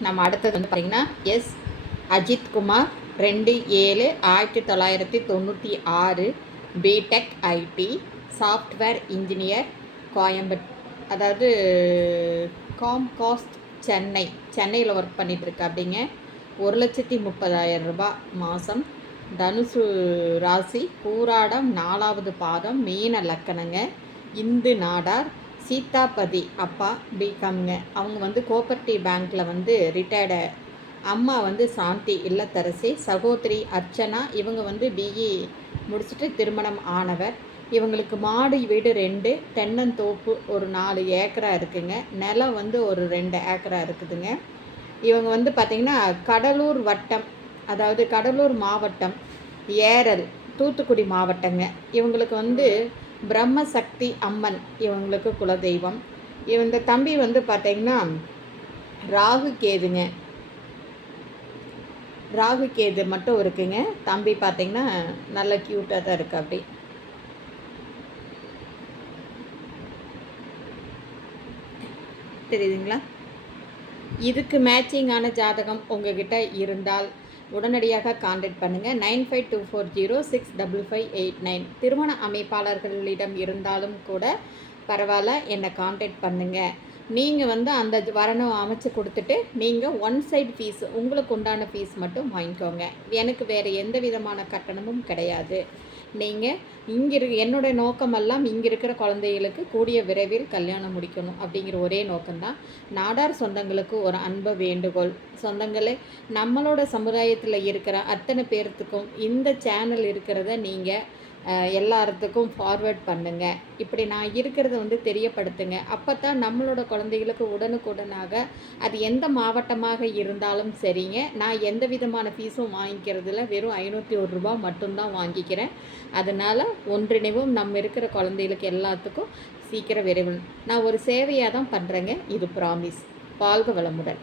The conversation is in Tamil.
நம்ம அடுத்தது வந்து பார்த்திங்கன்னா எஸ். அஜித் குமார் ரெண்டு ஏழு ஆயிரத்தி தொள்ளாயிரத்தி தொண்ணூற்றி ஆறு BTech IT software engineer Coimbatore அதாவது காம்காஸ்ட் சென்னை. சென்னையில் ஒர்க் பண்ணிகிட்ருக்கு அப்படிங்க. ஒரு லட்சத்தி முப்பதாயிரம் ரூபாய் மாதம் தனுசு ராசி பூராடம் நாலாவது பாதம் மீன லக்கணங்க. இந்து நாடார் சீதாபதி அப்பா பிகாம்ங்க அவங்க வந்து கோஆப்பரேட்டிவ் பேங்க்கில் வந்து ரிட்டையர்டு அம்மா வந்து சாந்தி இல்லத்தரசி சகோதரி அர்ச்சனா இவங்க வந்து பிஇ முடிச்சுட்டு திருமணம் ஆனவர். இவங்களுக்கு மாடு வீடு ரெண்டு தென்னந்தோப்பு ஒரு நாலு ஏக்கரா இருக்குங்க. நிலம் வந்து ஒரு ரெண்டு ஏக்கரா இருக்குதுங்க. இவங்க வந்து பார்த்திங்கன்னா கடலூர் வட்டம் அதாவது கடலூர் மாவட்டம் ஏரல் தூத்துக்குடி மாவட்டங்க. இவங்களுக்கு வந்து பிரம்மசக்தி அம்மன் இவங்களுக்கு குலதெய்வம். இந்த தம்பி வந்து பார்த்தீங்கன்னா ராகு கேதுங்க. ராகு கேது மட்டும் இருக்குங்க. தம்பி பார்த்தீங்கன்னா நல்ல க்யூட்டாக தான் இருக்கு அப்படி. தெரியுதுங்களா? இதுக்கு மேட்சிங்கான ஜாதகம் உங்ககிட்ட இருந்தால் உடனடியாக கான்டெக்ட் பண்ணுங்கள் nine five two four zero six double five eight nine. திருமண அமைப்பாளர்களிடம் இருந்தாலும் கூட பரவாயில்ல என்னை காண்டாக்ட் பண்ணுங்கள் நீங்கள் வந்து அந்த வரணும் அமைச்சு கொடுத்துட்டு நீங்கள் ஒன் சைடு ஃபீஸ் உங்களுக்கு உண்டான ஃபீஸ் மட்டும் வாங்கிக்கோங்க. எனக்கு வேறு எந்த விதமான கட்டணமும் கிடையாது. நீங்கள் இங்கே இரு என்னுடைய நோக்கமெல்லாம் இங்கே இருக்கிற குழந்தைகளுக்கு கூடிய விரைவில் கல்யாணம் முடிக்கணும் அப்படிங்கிற ஒரே நோக்கம்தான். நாடார் சொந்தங்களுக்கு ஒரு அன்பை வேண்டுகோள். சொந்தங்களே நம்மளோட சமுதாயத்தில் இருக்கிற அத்தனை பேர்த்துக்கும் இந்த சேனல் இருக்கிறத நீங்கள் எல்லாத்துக்கும் ஃபார்வேர்ட் பண்ணுங்கள் இப்படி நான் இருக்கிறத வந்து தெரியப்படுத்துங்க. அப்போ தான் நம்மளோட குழந்தைகளுக்கு உடனுக்குடனாக அது எந்த மாவட்டமாக இருந்தாலும் சரிங்க. நான் எந்த விதமான ஃபீஸும் வாங்கிக்கிறதுல வெறும் ஐநூற்றி ஒரு ரூபா மட்டும்தான் வாங்கிக்கிறேன். அதனால் ஒன்றிணைவும் நம்ம இருக்கிற குழந்தைகளுக்கு எல்லாத்துக்கும் சீக்கிரம் விரைவில். நான் ஒரு சேவையாக தான் பண்ணுறேங்க இது ப்ராமிஸ் வாழ்க வளமுடன்.